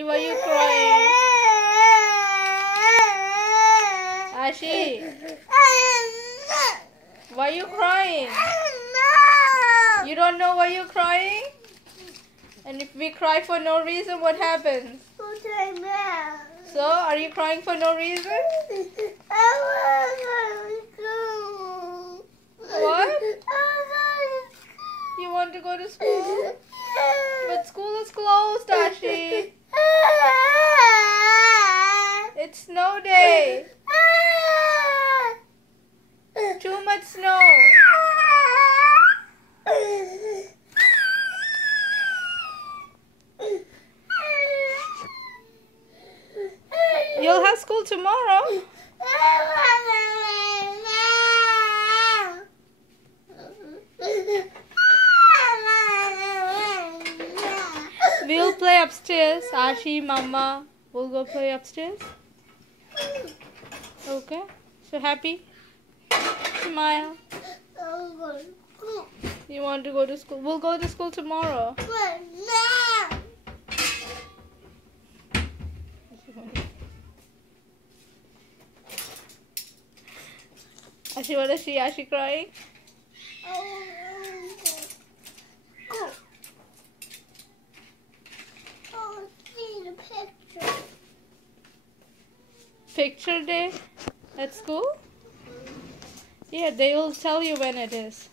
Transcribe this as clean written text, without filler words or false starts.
Ashi, why are you crying? Ashi, why are you crying? You don't know why you're crying? And if we cry for no reason, what happens? So, are you crying for no reason? What? You want to go to school? But school is closed, Ashi. It's snow day. Too much snow. You'll have school tomorrow. We'll play upstairs. Ashi, Mama, we'll go play upstairs. Okay. So happy? Smile. You want to go to school? We'll go to school tomorrow. Ashi, what is she? Ashi crying? Picture day at school? Yeah, they will tell you when it is.